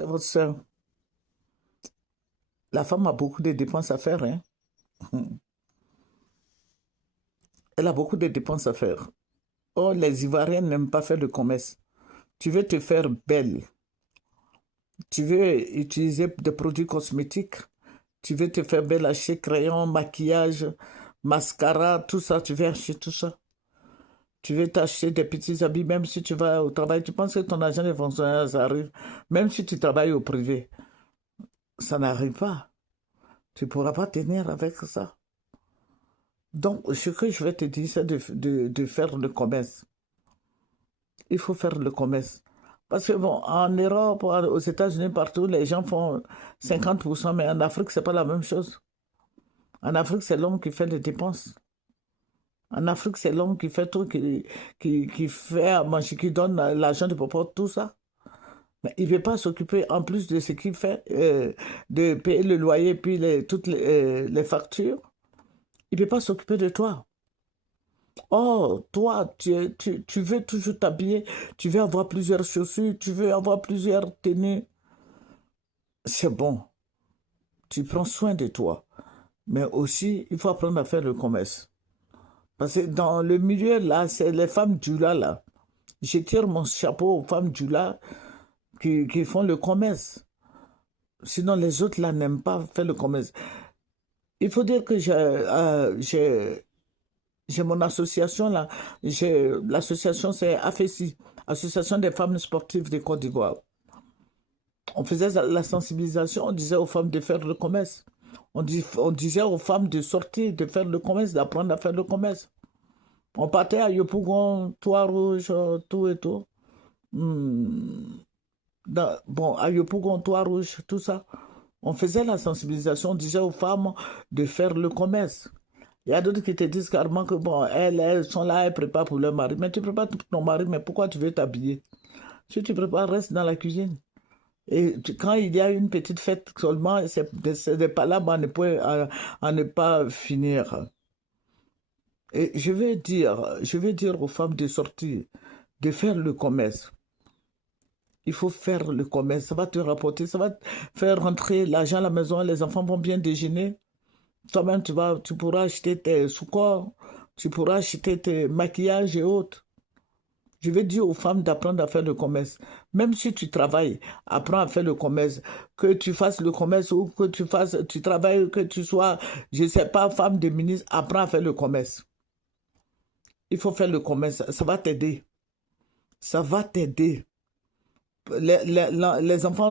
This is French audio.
C'est votre soeur. La femme a beaucoup de dépenses à faire, hein. Elle a beaucoup de dépenses à faire. Oh, les Ivoiriens n'aiment pas faire de commerce. Tu veux te faire belle. Tu veux utiliser des produits cosmétiques. Tu veux te faire belle, acheter crayon, maquillage, mascara, tout ça. Tu veux acheter tout ça. Tu veux t'acheter des petits habits, même si tu vas au travail. Tu penses que ton agent de fonctionnaire, ça arrive. Même si tu travailles au privé, ça n'arrive pas. Tu ne pourras pas tenir avec ça. Donc, ce que je vais te dire, c'est de faire le commerce. Il faut faire le commerce. Parce que, bon, en Europe, aux États-Unis, partout, les gens font 50%, mais en Afrique, c'est pas la même chose. En Afrique, c'est l'homme qui fait les dépenses. En Afrique, c'est l'homme qui fait tout, qui fait à manger, qui donne l'argent de papa, tout ça. Mais il ne veut pas s'occuper, en plus de ce qu'il fait, de payer le loyer, puis toutes les factures. Il ne peut pas s'occuper de toi. Oh, toi, tu veux toujours t'habiller, tu veux avoir plusieurs chaussures, tu veux avoir plusieurs tenues. C'est bon, tu prends soin de toi. Mais aussi, il faut apprendre à faire le commerce. Parce que dans le milieu, là, c'est les femmes Djoula, là. Je tire mon chapeau aux femmes Djoula qui font le commerce. Sinon, les autres, là, n'aiment pas faire le commerce. Il faut dire que j'ai mon association là. L'association c'est AFESI, Association des femmes sportives de Côte d'Ivoire. On faisait la sensibilisation, on disait aux femmes de faire le commerce. On disait aux femmes de sortir, de faire le commerce, d'apprendre à faire le commerce. On partait à Yopougon, Toit Rouge, tout et tout. Hmm, bon, à Yopougon, Toit Rouge, tout ça. On faisait la sensibilisation, on disait aux femmes de faire le commerce. Il y a d'autres qui te disent carrément que bon, elles sont là, elles préparent pour leur mari. Mais tu prépares pour ton mari, mais pourquoi tu veux t'habiller? Si tu prépares, reste dans la cuisine. Et quand il y a une petite fête seulement, c'est des palabres à ne pas finir. Et je vais dire aux femmes de sortir, de faire le commerce. Il faut faire le commerce, ça va te rapporter, ça va te faire rentrer l'argent à la maison, les enfants vont bien déjeuner. Toi-même, tu pourras acheter tes sous-corps, tu pourras acheter tes maquillages et autres. Je vais dire aux femmes d'apprendre à faire le commerce. Même si tu travailles, apprends à faire le commerce. Que tu fasses le commerce ou que tu travailles, que tu sois, je ne sais pas, femme de ministre, apprends à faire le commerce. Il faut faire le commerce, ça va t'aider. Ça va t'aider. Les enfants